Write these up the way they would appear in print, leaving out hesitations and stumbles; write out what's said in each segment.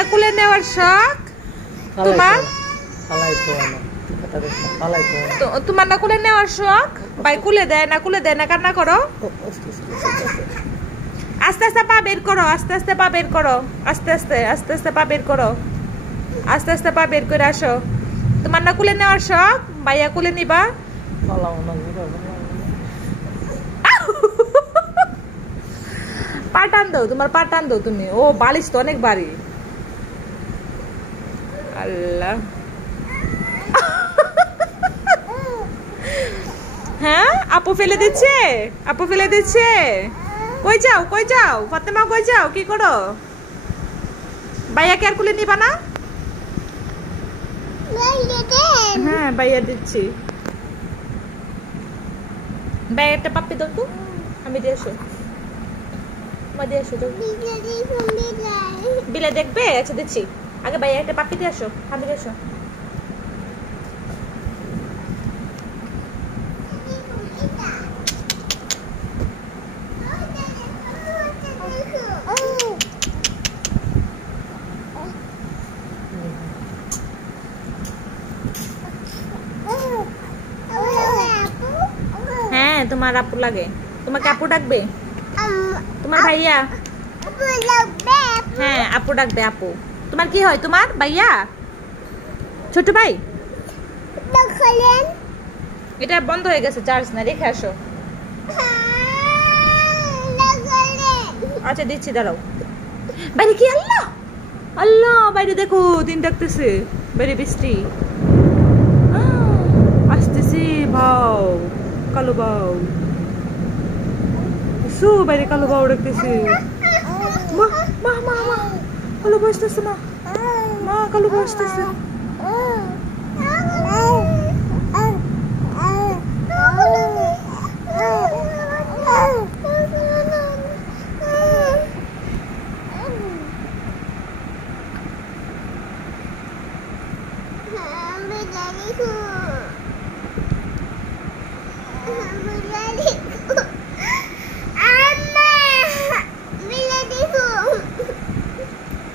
না কুলে নেওয়ার শখ তোমার? তোমার না কুলে নেওয়ার শখ? ভাই কুলে দেয় না, কান্না করো। আস্তে আস্তে পা বের করো, আস্তে আস্তে পা বের করো, আস্তে আস্তে পা বের করো, আস্তে আস্তে পা বের করে আসো। তোমার না কুলে নেওয়ার শখ? ভাইয়া কুলে নিবা? পা টান দাও, তোমার পা টান দাও তুমি। ও বালিশ তো অনেক বাড়ি। আল্লাহ। হ্যাঁ আপু ফেলে দিচ্ছে, আপু ফেলে দিচ্ছে। কই যাও ফাতেমা, কই যাও, কি করো? ভাইয়াকে আর কুলে নিবা না? হ্যাঁ ভাইয়া দিচ্ছি। ভাইয়াটা পাপ্পি দাও তো, আমি দিয়ে আসো, দিয়ে আসো। বিলে দেখবে? আচ্ছা দিচ্ছি। আগে ভাইয়া একটা পাপ্পি দিয়ে আসো, আমি দিয়ে আসো। হ্যাঁ তোমার আপু লাগে। তোমাকে আপু ডাকবে? তোমার ভাইয়া? হ্যাঁ আপু ডাকবে, আপু। তোমার কি হয়? তোমার ভাইয়া? ছোট ভাই? এটা বন্ধ হয়ে গেছে, চার্জ না, রেখে আসো। আচ্ছা দিচ্ছি, দাঁড়াও। বাইরে কি? আল্লাহ আল্লাহ, বাইরে দেখো দিন ডাকতেছে, বাইরে বৃষ্টি আসতেছে। ভাও কালো বাউ, বাইরে কালো বাউ ডাকতেছে। মা মা মা, কালো বাউ আসতেছে, মা কালো বাউ আসতেছে।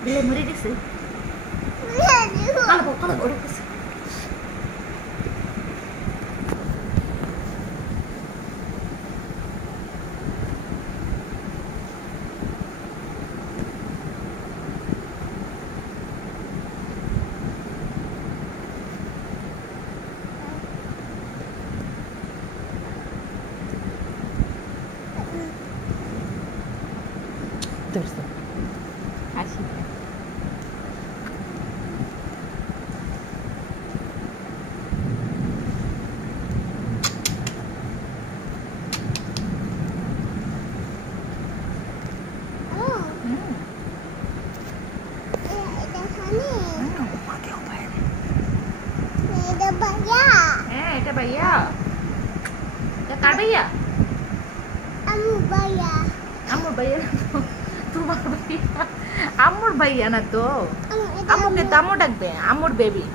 Bila muri dise. Kalau udah dise. Terus. Asyik. এটা ভাইয়া, এটা কার ভাইয়া? আম্মুর ভাইয়া। আম্মুর ভাইয়া না তো, তোমার ভাইয়া। আম্মুর ভাইয়া না তো, আম্মুকে তো আম্মু ডাকবে, আম্মুর বেবি।